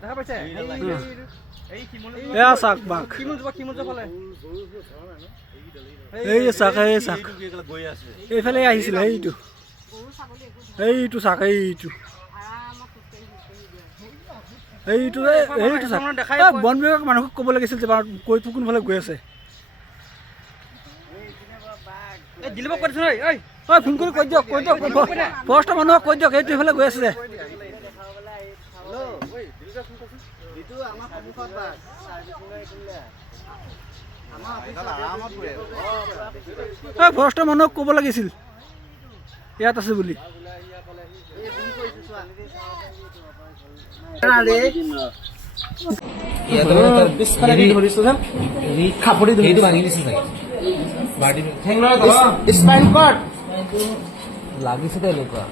দেখা পাইছে এয়া চাক বাঘ কিমন ফালে এই চাক এই চাক এইফালে আহিছিল এইটো চাক এইটো চাক বন বিভাগৰ মানুহক ক'ব লাগিছিল যে কৈ কোনফালে গৈ আছে দিলিব কৰিছ ঐ ফোন কৰি কৈ দিয়ক ফৰেষ্টৰ মানুহক কৈ দিয়ক এইটো এইফালে গৈ আছে যে ফৰেষ্টৰ মানুহক ক'ব লাগিছিল ইয়াত আছে বুলি লাগিছে এনেকুৱা